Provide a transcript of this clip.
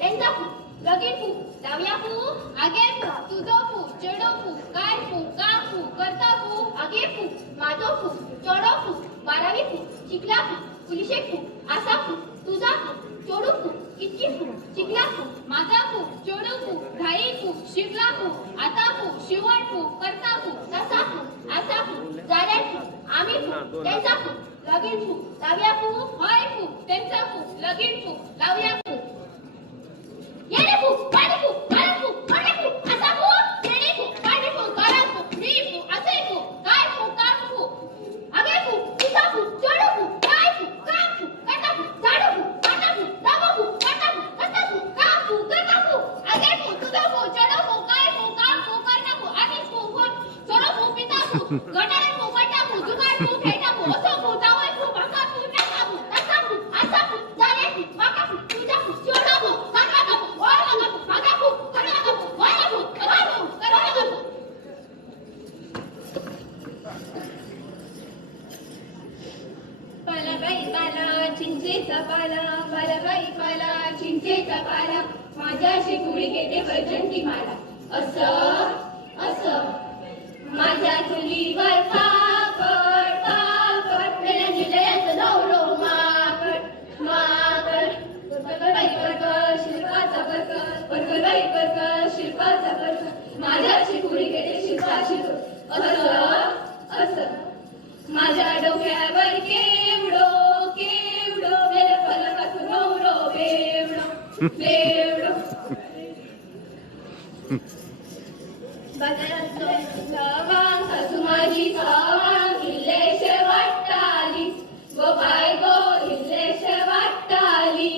त्यांचा फू लगीन फू लावया फू आगे फू तुझो फू चेडो फू काय फू का फू करता फू आगे फू माझो फू चोडो फू 12वी फू शिकला फू पुलिशे फू आसा फू तुझा फू चोडू फू कितकी फू शिकला फू माझा फू चोडू फू घाई फू शिकला फू आता फू शिवण फू करता फू तसा फू आसा फू जाड्या फू आम्ही फू त्यांचा फू लगीन फू लावया फू होय फू त्यांचा फू लगीन फू लावया फू येणे फू पाणी फू पाणी फू पाणी फू असा फू येणे फू पाणी फू काळा फू मी फू असे फू काय फू का फू आगे फू तुझा फू चोडू फू काय फू का फू करता फू झाडू फू काटा फू दाबा फू काटा फू कसा फू का फू करता फू आगे फू तुझा फू चोडू फू काय फू का फू करता फू आगे फू फोन चोडू फू पिता फू गटारे फू कटा फू जुगाड फू खेटा फू असो फू जावय फू भाका फू टाका फू तसा फू असा फू जाणे फू वाका फू तुझा फू चोडू फू काका फू वाला फू भाका फू करा फू वाला फू करा फू करा फू पाला बाई पाला चिंचेचा पाला पाला बाई पाला चिंचेचा पाला माझ्याशी कुडी घेते वैजंती माला असं असं माझ्या चुलीवर काकड काकड निलयाचं नवरो माकड माकड बाई बरकर शिल्पाचा बरकर बरकर बाई बरकर शिल्पाचा बरकर माझ्याशी कुडी घेते शिल्पाशी असं असं माझ्या डोक्यावर केवडो केवडो मेरे फलकातून नवरो बेवडो बेवडो बाजारात सवांग सासू माझी सवांग इल्लेशे वाटताली गो बाय गो इल्लेशे वाटताली